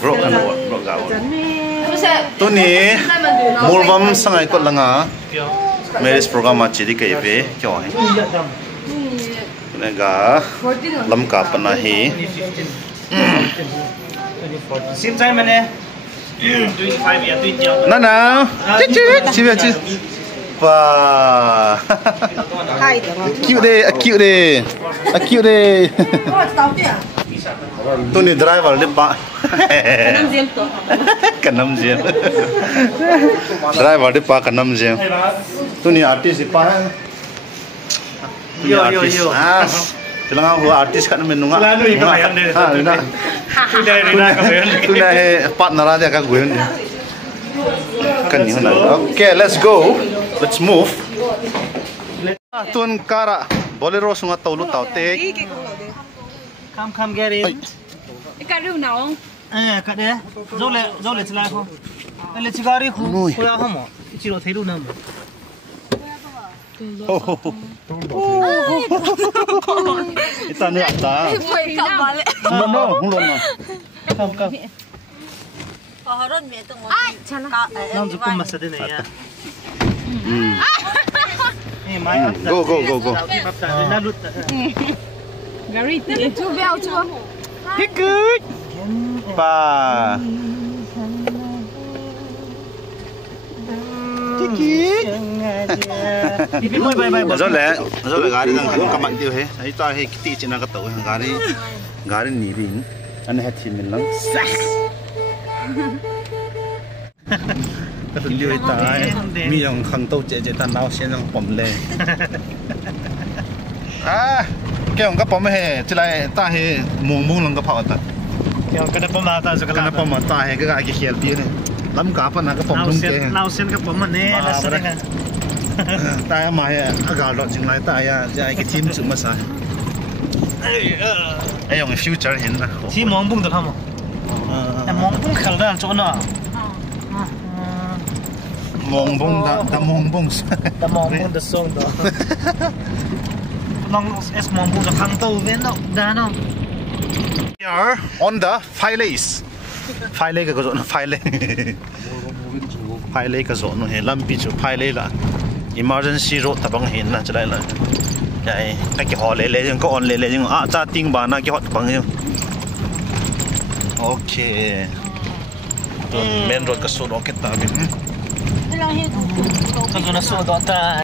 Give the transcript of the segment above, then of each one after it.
bro kan bro gaw tu ni mulvam sangai ko langa marriage program ma chidi kai ve kyo hai nega lam ka pana hi same time mane 25 ya 20 na chi chi wah cute deh tu ni driver deh pak kenam jam driver deh pak kenam jam tu ni artis deh pak yo Bilang aku artis kan menunggu. Lalu itu yang deh. Sudah partner aja kan gue ni. Kan ni mana? Okay, let's go. Let's move. Tuan kara bolero sungai taulu tau tek. Come get in. Ikan lu naung. Kat dia. Zole celak aku. Le cigari aku. Kau yang hamo. Ciro thairu nama. Kita ni apa? No. Come. Nang cukup masa ni ya. Go. Nalut. Gary, cuba. Ikut. Pa. Rồi gari đang không cầm mạnh tiêu hết, ấy ta hay kiti trên nó cái tàu gari nỉ bình, anh hết chín mình lắm. Cái thứ điều ta mi yang khăng tàu chạy ta nào xem yang bấm lên. Cái ông cái bấm hè, chỉ là ta hay mông lòng cái phao ta. Cái ông cái bấm mà ta sẽ cái bấm mà ta hay cái cái kia bia này. Lắm cả phần cái bấm đúng cái. Nào xem cái bấm mà nè, là sao đây? Ta mà agar lo jing lai ta ya ja cái team chu ma sa ai yong future hin na chi mong bung được không mong bung khal da chỗ nào mong bung da mong bung da song da mong es mong bung da khang tàu ven đó da nó here on the Phaileis cái zone Phailei cái zone he lampi chu Phailei la emergency road tabang hin na chalai la cái hol le jeng ko on le jeng cha ting ba na ki hot bang jeng okay main road ka so rocket ta bin kan na so do ta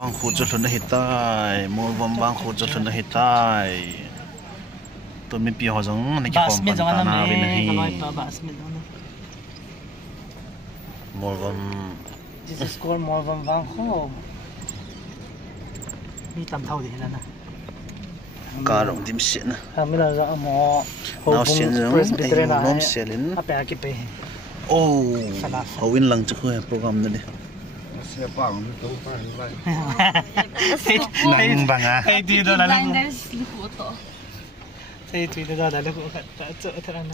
bang khu chu na hitai mo bang khu chu na hitai to mi pi ho jong na ki pom pa na bin hi mo This is called more than one home. Mi tầm thâu gì là nè. Cá rồng dim xịn nè. Hàm là rõ mò. Nào xịn rồi, ai nôm xịn lên. Apa yang kita? Oh, hawin lang cakap ya program ni. Siapa yang itu pak? Nang banga. Hey, di dalam lalu. Hey, di dalam lalu tak cak terang.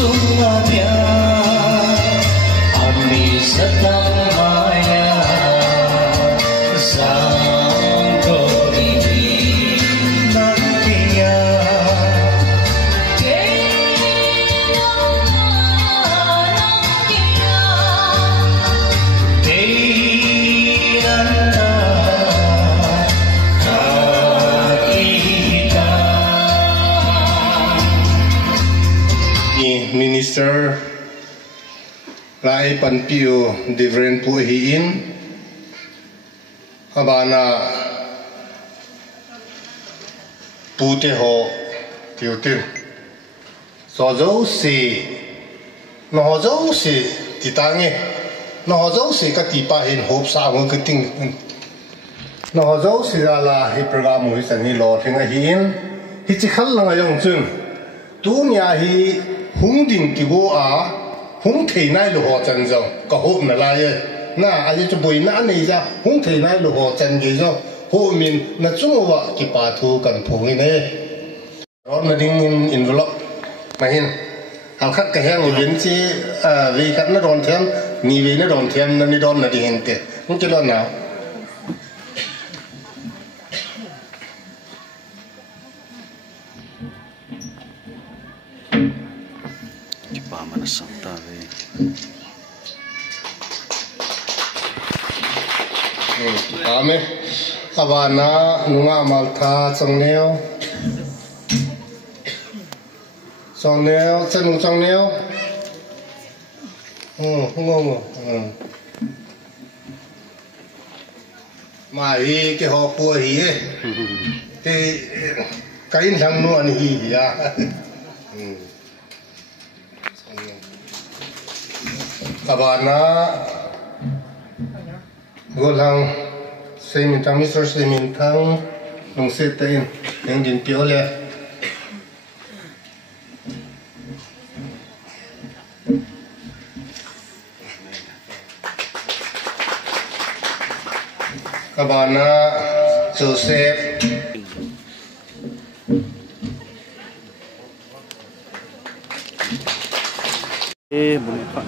sungatnya ami setang maya sangko ini nantinya Minister Lai Panpio Divren Pu Hiin Habana Pute Ho Tiutin Sozo Si Nozo Si Titange Nozo Si Katipa in Hope Sama Keting Nozo Si Dala Hi Program Hui Sani Lo Tinga Hiin Hi Chikal Langa Yong Chun Tu Nya Hi Hung Ding Kibo A Hung Thei Nai Lu Ho Chan Zong Ka Hope Na La Ye Na Aje Chu Boi Na Nei Ja Hung Thei Nai Lu Ho Chan Ge Zo Ho Min Na Chung Wa Ki Pa Thu Kan Phu Ni Ne Ron Na Ding in Envelope Ma Hin Hang Khat Ka Hang Yin Chi Ve Khat Na Don Thiam Ni Ve Na Don Thiam Na Ni Don Na Di Hen Te Hung Chi Lo Na Mana santa ve. Ame Abana Nunga Malta Songneo Songneo Senung Songneo Ngô Mà hi cái họ cua hi ấy cái thằng nuôi hi à Abana Golang Semintang Mr. Semintang Nung Setain Yang Din Piole Abana Joseph Boleh tak?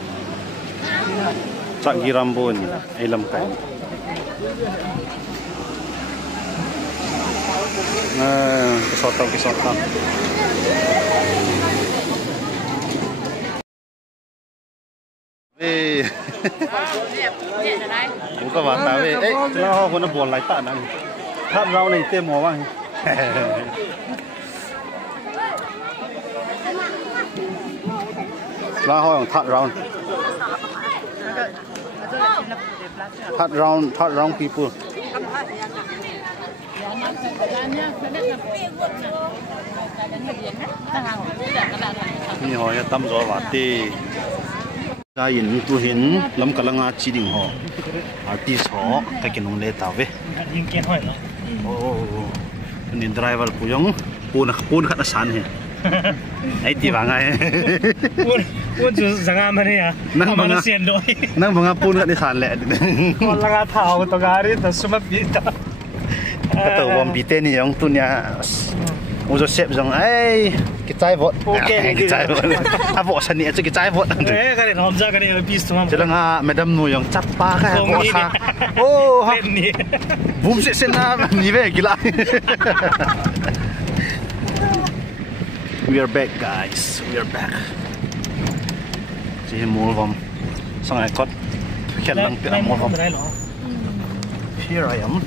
Cak girambun ilam kain. Nah, kisotong. Buka bata we. Jangan kau kena bola tak nang. Thap rau ni tem mau bang. Lah kau thap rau. Third round people. Ni hỏi tâm gió vạt tê. Gia yên tu hiến lâm cả lăng chỉ đình họ. Artis họ cái kiến ông lê tao về. Oh, nên driver puyong pun khát san he. Ai ti bang ai. Pun chu zanga mane ya. Nang mga pun khát san le. Kon langa thau to gari to suma pita. Tao bom bite ni yang tu nya. Uzo sep jong ai cái vot. Okay, cái trái vot. À vot san ni cái trái vot. Eh kan hom ja kan e pis tu mam. Jelang madam nu yang cap pa ka vot ha. Oh, ni. Bum se na ni ve gila. We are back, guys. We are back. Chỉ mua vòng, xong rồi cất kẹt lăng tiệm mua vòng. Here I am.